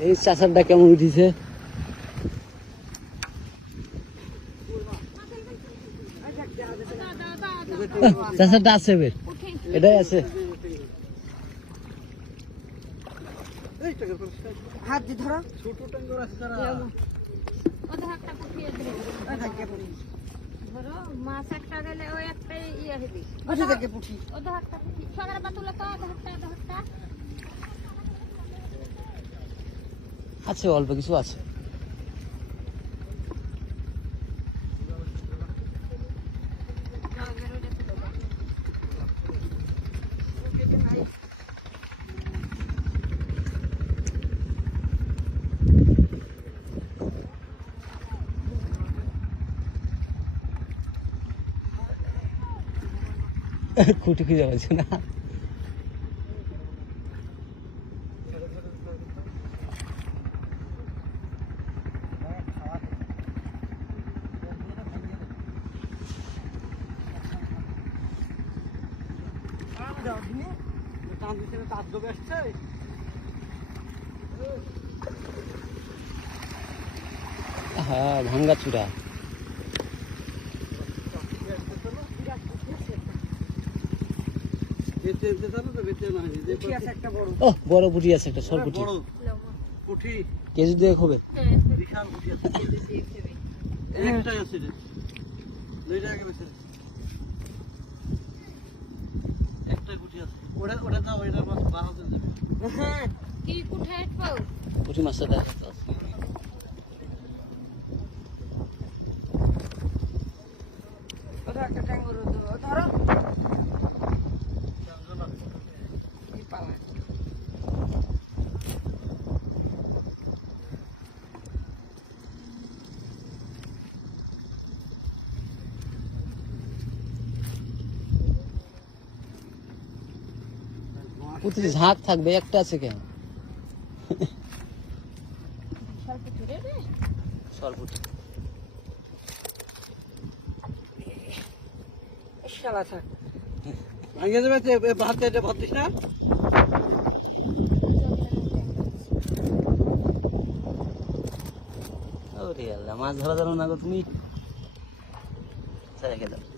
এই চাষারটা কেমন উঠিছে? চাষারটা আছে উঠে এটাই আছে। হাত দিয়ে ধরো। ছোট ট্যাঙ্গর আছে তারা ওদের ধরো মাছ একটা গেলে ওই একটাই ইয়ে হবি বসে থেকে পুঠি ওদের একটা পুঠি সবার বাতুলে তো ওদের একটা ওদের একটা আছে অল্প কিছু আছে। খুঁটি খুঁজে পাচ্ছে না। হ্যাঁ ভাঙ্গা চূড়া। বড়। ও বড় পুটি আছে একটা বড়। পুঠি কেজি দিয়ে হবে। হ্যাঁ বিশাল আছে। একটাই আছে রে। দুইটা আগে বেঁচে ওটা ওটা দাও এটার মাছ বারো দিন যাবে হ্যাঁ কি কুঠে একটু পুটি মাছটা দেখা যাচ্ছে আছে। ওটা একটা ট্যাঙ্গর ধরো এটা ভাত দিস না। ওরে আল্লাহ মাছ ধরা জানো না গো তুমি? ছেড়ে দাও।